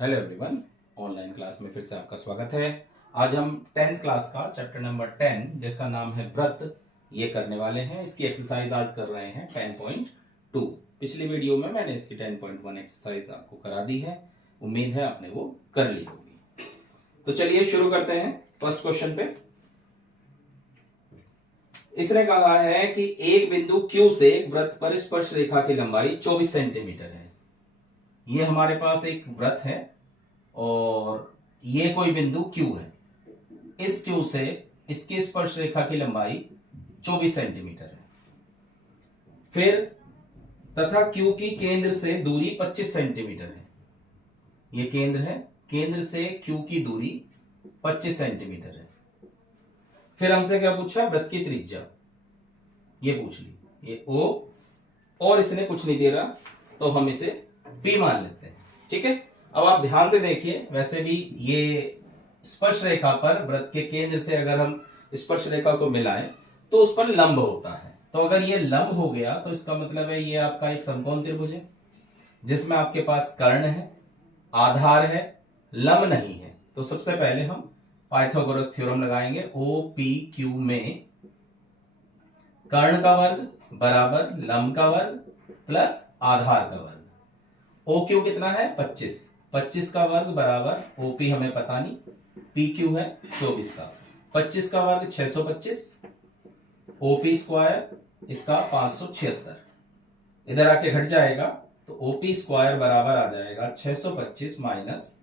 Hello everyone, online class में फिर से आपका स्वागत है। आज हम 10th क्लास का चैप्टर नंबर 10 जिसका नाम है व्रत ये करने वाले हैं। इसकी एक्सरसाइज आज कर रहे हैं 10.2। पिछली वीडियो में मैंने इसकी 10.1 एक्सरसाइज आपको करा दी है। उम्मीद है आपने वो कर ली होगी। तो चलिए शुरू करते हैं फर्स्ट क्वेश्चन पे। इसने कहा है कि एक बिंदु Q से वृत्त पर स्पर्श रेखा की लंबाई 24 सेंटीमीटर है। ये हमारे पास एक वृत्त है और ये कोई बिंदु Q है। इस Q से इसकी स्पर्श रेखा की लंबाई 24 सेंटीमीटर है। फिर तथा Q की केंद्र से दूरी 25 सेंटीमीटर है। ये केंद्र है, केंद्र से Q की दूरी 25 सेंटीमीटर है। फिर हमसे क्या पूछा? वृत्त की त्रिज्या ये पूछ ली, ये O और इसने कुछ नहीं दे रहा तो हम इसे P मान लेते हैं। ठीक है, अब आप ध्यान से देखिए। वैसे भी ये स्पर्श रेखा पर वृत्त के केंद्र से अगर हम स्पर्श रेखा को मिलाएं तो उस पर लंब होता है। तो अगर ये लंब हो गया तो इसका मतलब है ये आपका एक समकोण त्रिभुज है जिसमें आपके पास कर्ण है, आधार है, लंब नहीं है। तो सबसे पहले हम पाइथागोरस थ्योरम लगाएंगे। ओ पी क्यू में कर्ण का वर्ग बराबर लंब का वर्ग प्लस आधार का वर्ग। ओ क्यू कितना है? 25। 25 का वर्ग बराबर ओपी हमें पता नहीं, पी क्यू है 24 का। 25 का वर्ग 625, ओपी स्क्वायर इसका 576। इधर आके घट जाएगा तो ओपी स्क्वायर बराबर आ जाएगा 625 माइनस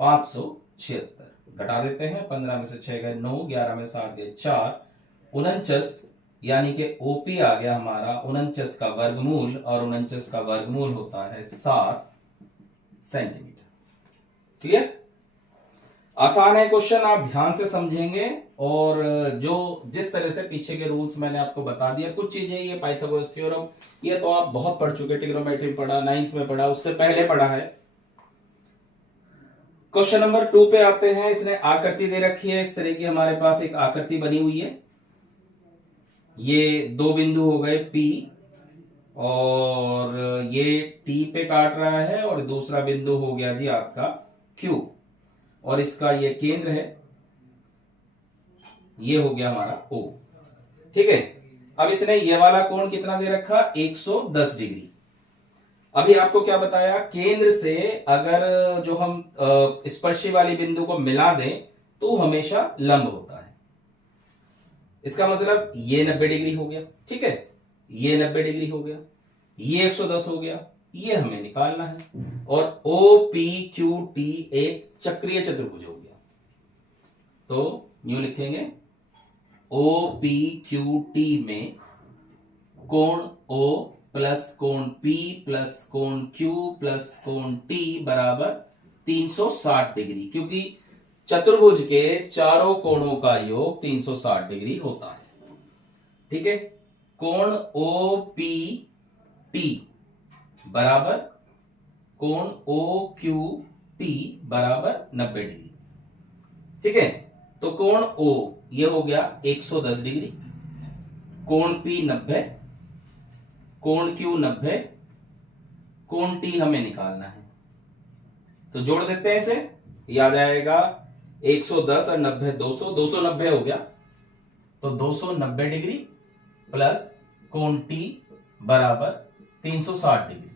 576। घटा देते हैं, 15 में से 6 गए 9, 11 में 7 गए 4, 49। यानी कि ओपी आ गया हमारा 49 का वर्गमूल और 49 का वर्गमूल होता है 7 सेंटीमीटर। क्लियर? आसान है क्वेश्चन, आप ध्यान से समझेंगे और जो जिस तरह से पीछे के रूल्स मैंने आपको बता दिया। कुछ चीजें ये पाइथागोरस थ्योरम ये तो आप बहुत पढ़ चुके, ट्रिग्नोमेट्री पढ़ा, 9th में पढ़ा, उससे पहले पढ़ा है। क्वेश्चन नंबर 2 पे आते हैं। इसने आकृति दे रखी है, इस तरह की हमारे पास एक आकृति बनी हुई है। ये दो बिंदु हो गए P और ये T पे काट रहा है और दूसरा बिंदु हो गया जी आपका Q और इसका ये केंद्र है, ये हो गया हमारा O। ठीक है, अब इसने ये वाला कोण कितना दे रखा? 110 डिग्री। अभी आपको क्या बताया? केंद्र से अगर जो हम स्पर्शी वाली बिंदु को मिला दें तो हमेशा लंब होता है। इसका मतलब ये 90 डिग्री हो गया। ठीक है, ये 90 डिग्री हो गया, ये 110 हो गया, ये हमें निकालना है। और ओ पी क्यू टी एक चक्रीय चतुर्भुज हो गया। तो यूं लिखेंगे, ओ पी क्यू टी में कोण O प्लस कोण P प्लस कोण Q प्लस कोण T बराबर 360 डिग्री, क्योंकि चतुर्भुज के चारों कोणों का योग 360 डिग्री होता है। ठीक है, कोण OPT बराबर कोण OQT बराबर 90 डिग्री। ठीक है, तो कोण O ये हो गया 110 डिग्री, कोण P 90, कोण Q 90, कोण T हमें निकालना है। तो जोड़ देते हैं इसे, ये आ जाएगा 110 और 90 200, 290 हो गया। तो 290 डिग्री प्लस कोण T बराबर 360 डिग्री।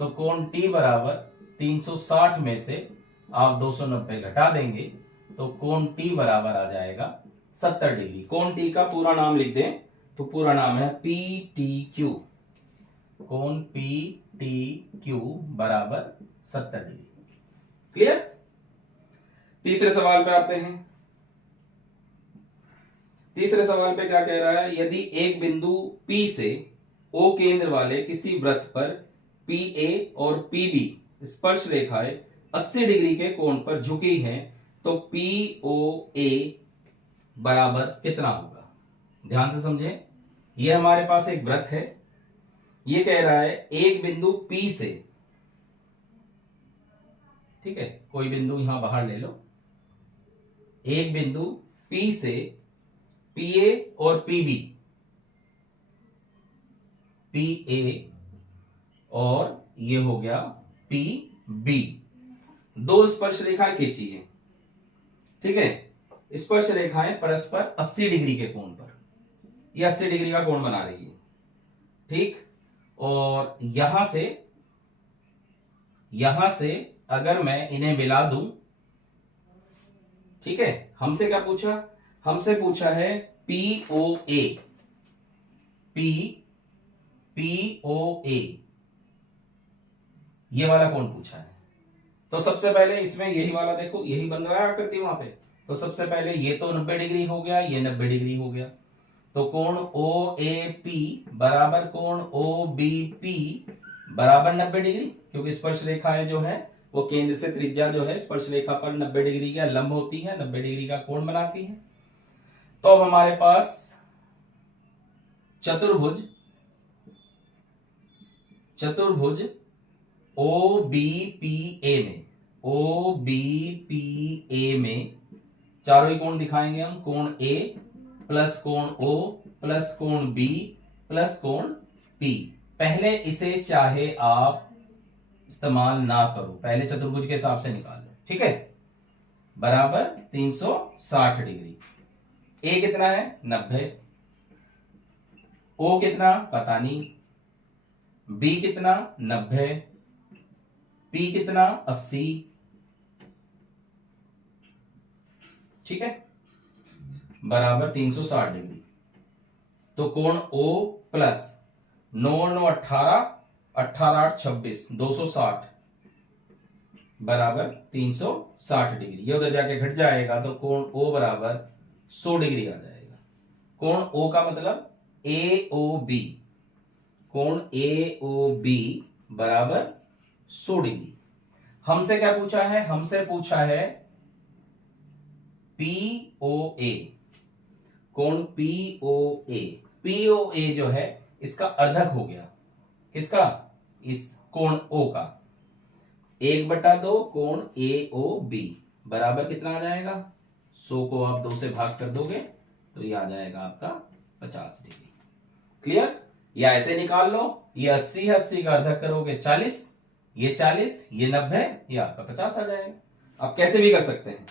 तो कोण T बराबर 360 में से आप 290 घटा देंगे तो कोण T बराबर आ जाएगा 70 डिग्री। कोण T का पूरा नाम लिख दें तो पूरा नाम है PTQ। कोण PTQ बराबर 70 डिग्री। क्लियर? तीसरे सवाल पे आते हैं। तीसरे सवाल पे क्या कह रहा है? यदि एक बिंदु P से O केंद्र वाले किसी वृत्त पर PA और PB स्पर्श रेखाएं 80 डिग्री के कोण पर झुकी हैं तो POA बराबर कितना होगा? ध्यान से समझें, यह हमारे पास एक वृत्त है। यह कह रहा है एक बिंदु P से, ठीक है, कोई बिंदु यहां बाहर ले लो, एक बिंदु P से PA और PB, PA और ये हो गया PB दो स्पर्श रेखाएं खींची है, ठीक है। स्पर्श रेखाएं परस्पर 80 डिग्री के कोण पर, ये 80 डिग्री का कोण बना रही है, ठीक। और यहां से अगर मैं इन्हें मिला दूं, ठीक है। हमसे क्या पूछा, हमसे पूछा है POA, POA, ये वाला कोण पूछा है। तो सबसे पहले इसमें यही वाला देखो, यही बन रहा है आकृति वहां पे। तो सबसे पहले ये तो 90 डिग्री हो गया, ये 90 डिग्री हो गया। तो कोण OAP बराबर कोण OBP बराबर 90 डिग्री, क्योंकि स्पर्श रेखाएं जो है वो केंद्र से त्रिज्या जो है स्पर्श रेखा पर 90 डिग्री का लंब होती है, 90 डिग्री का कोण बनाती है। तो अब हमारे पास चतुर्भुज OBPA में चारों ही कोण दिखाएंगे हम। कोण A प्लस कोण O प्लस कोण B प्लस कोण P। पहले इसे चाहे आप इस्तेमाल ना करो, पहले चतुर्भुज के हिसाब से निकाल लो, ठीक है। बराबर 360 डिग्री। A कितना है 90, O कितना पता नहीं, B कितना 90, P कितना 80, ठीक है, बराबर 360 डिग्री। तो कोण O प्लस 9 9 18 18 8 26 260 बराबर 360 डिग्री। ये उधर जाके घट जाएगा तो कोण O बराबर 100 डिग्री आ जाएगा। कोण O का मतलब AOB, कोण AOB बराबर 100 डिग्री। हमसे क्या पूछा है, हमसे पूछा है POA, कोण POA। POA जो है इसका अर्धक हो गया, किसका, इस कोण O का। 1/2 कोण AOB बराबर कितना आ जाएगा, 100 को आप 2 से भाग कर दोगे तो ये आ जाएगा आपका 50 डिग्री। क्लियर। या ऐसे निकाल लो, ये 80 है, 80 का अर्धक करोगे 40, ये 40, ये 90, ये आपका 50 आ जाएगा। आप कैसे भी कर सकते हैं।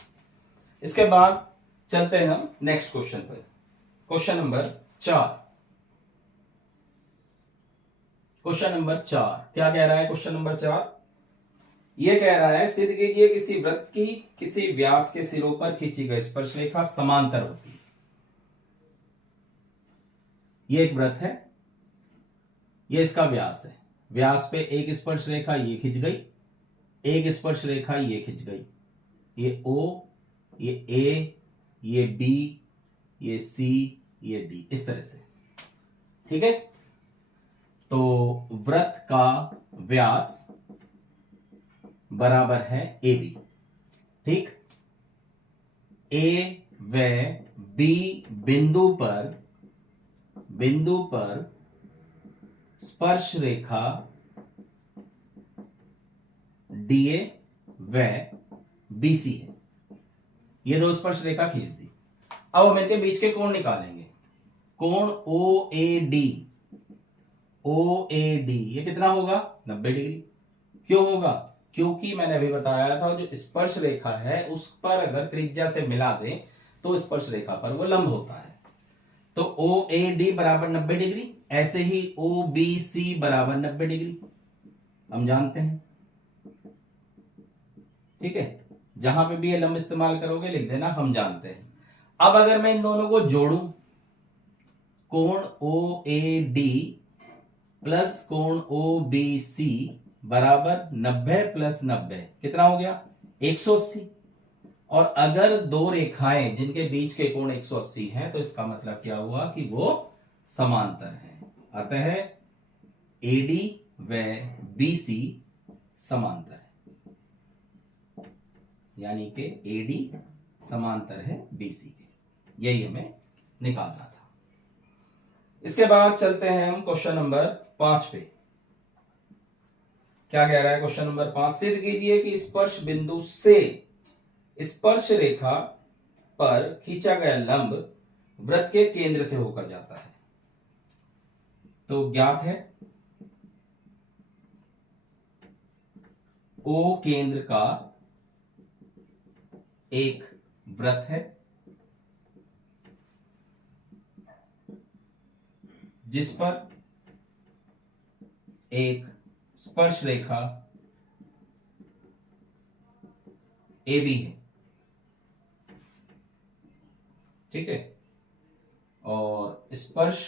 इसके बाद चलते हैं हम नेक्स्ट क्वेश्चन पर। Question number 4। क्वेश्चन नंबर 4 क्या कह रहा है, क्वेश्चन नंबर 4 ये कह रहा है सिद्ध कीजिए किसी वृत्त की किसी व्यास के सिरों पर खींची गई स्पर्श रेखा समांतर होती है। ये एक वृत्त है, ये इसका व्यास है, व्यास पे एक स्पर्श रेखा ये खिंच गई, एक स्पर्श रेखा ये खिंच गई, ये O, ये A, ये B, ये C, ये D, इस तरह से, ठीक है। तो वृत्त का व्यास बराबर है AB, ठीक। A व B बिंदु पर स्पर्श रेखा DA व BC है, ये दो स्पर्श रेखा खींच दी। अब हम इनके बीच के कोण निकालेंगे। कोण OAD ये कितना होगा 90 डिग्री। क्यों होगा, क्योंकि मैंने अभी बताया था जो स्पर्श रेखा है उस पर अगर त्रिज्या से मिला दें तो स्पर्श रेखा पर वो लंब होता है। तो OAD बराबर 90 डिग्री, ऐसे ही OBC बराबर 90 डिग्री हम जानते हैं, ठीक है। जहां पे भी ये लंब इस्तेमाल करोगे लिख देना हम जानते हैं। अब अगर मैं इन दोनों को जोड़ूं, कोण OAD प्लस कोण OBC बराबर 90 प्लस 90 कितना हो गया 180। और अगर दो रेखाएं जिनके बीच के कोण 180 हैं तो इसका मतलब क्या हुआ कि वो समांतर हैं। अतः AD व BC समांतर है, यानी कि AD समांतर है BC के। यही हमें निकालना था। इसके बाद चलते हैं हम क्वेश्चन नंबर 5 पे। क्या कह रहा है क्वेश्चन नंबर 5, सिद्ध कीजिए कि स्पर्श बिंदु से स्पर्श रेखा पर खींचा गया लंब वृत्त के केंद्र से होकर जाता है। तो ज्ञात है O केंद्र का एक वृत्त है जिस पर एक स्पर्श रेखा AB है, ठीक है, और स्पर्श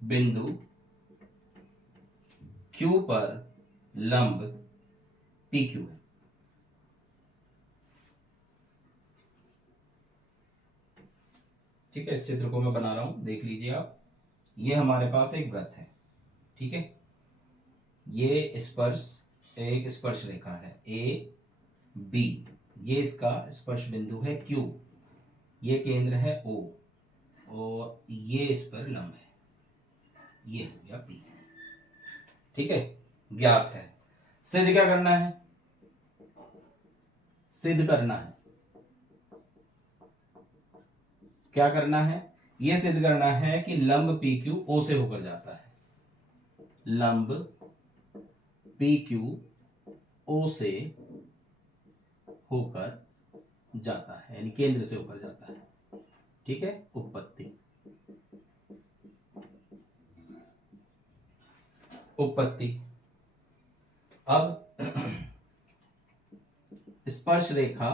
बिंदु Q पर लंब PQ है। ठीक है, इस चित्र को मैं बना रहा हूं, देख लीजिए आप। ये हमारे पास एक वृत्त है, ठीक है, ये एक स्पर्श रेखा है AB, ये इसका स्पर्श बिंदु है Q, ये केंद्र है O, और ये इस पर लंब है, ये हो गया P। ठीक है, ज्ञात है। सिद्ध क्या करना है? सिद्ध करना है, क्या करना है? यह सिद्ध करना है कि लंब PQ O से होकर जाता है, लंब PQ O से होकर जाता है, यानी केंद्र से होकर जाता है। ठीक है, उत्पत्ति। अब स्पर्श रेखा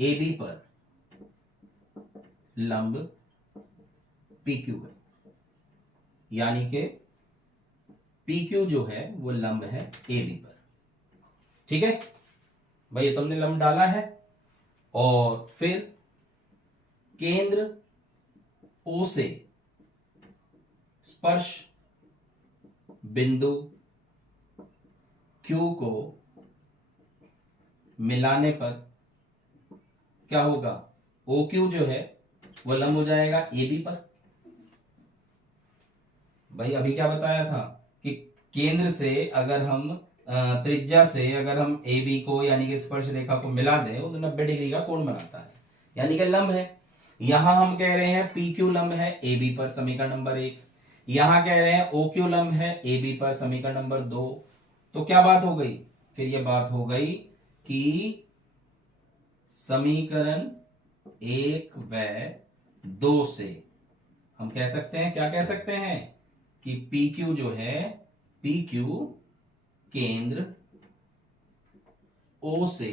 AB पर लंब PQ है, यानी कि PQ जो है वो लंब है AB पर। ठीक है भाई, ये तुमने लंब डाला है, और फिर केंद्र O से स्पर्श बिंदु Q को मिलाने पर क्या होगा? OQ जो है वो लंब हो जाएगा AB पर। भाई अभी क्या बताया था कि केंद्र से अगर हम त्रिज्या से अगर हम AB को यानी कि स्पर्श रेखा को मिला दें तो 90 डिग्री का कोण बनाता है, यानी कि लंब है। यहां हम कह रहे हैं PQ लंब है AB पर, समीकरण नंबर 1। यहां कह रहे हैं OQ लंब है AB पर, समीकरण नंबर 2। तो क्या बात हो गई? फिर यह बात हो गई कि समीकरण 1 व 2 से हम कह सकते हैं, क्या कह सकते हैं कि PQ जो है, PQ केंद्र O से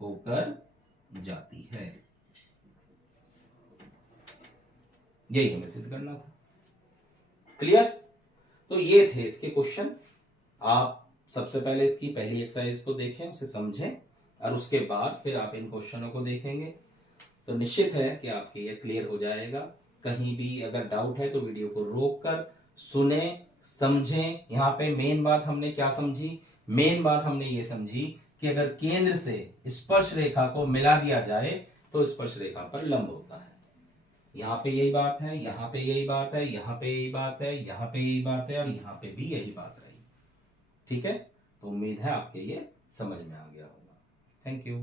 होकर जाती है। यही हमें सिद्ध करना था। क्लियर? तो ये थे इसके क्वेश्चन। आप सबसे पहले इसकी पहली एक्सरसाइज को देखें, उसे समझें, और उसके बाद फिर आप इन क्वेश्चनों को देखेंगे तो निश्चित है कि आपके ये क्लियर हो जाएगा। कहीं भी अगर डाउट है तो वीडियो को रोक कर सुने, समझें। यहाँ पे मेन बात हमने क्या समझी? मेन बात हमने ये समझी कि अगर केंद्र से स्पर्श रेखा को मिला दिया जाए तो स्पर्श रेखा पर लंब होता है। यहाँ पे यही बात है, यहाँ पे यही बात है, यहाँ पे यही बात है, यहाँ पे यही बात है, और यहाँ पे भी यही बात रही। ठीक है, तो उम्मीद है आपके ये समझ में आ गया होगा। Thank you.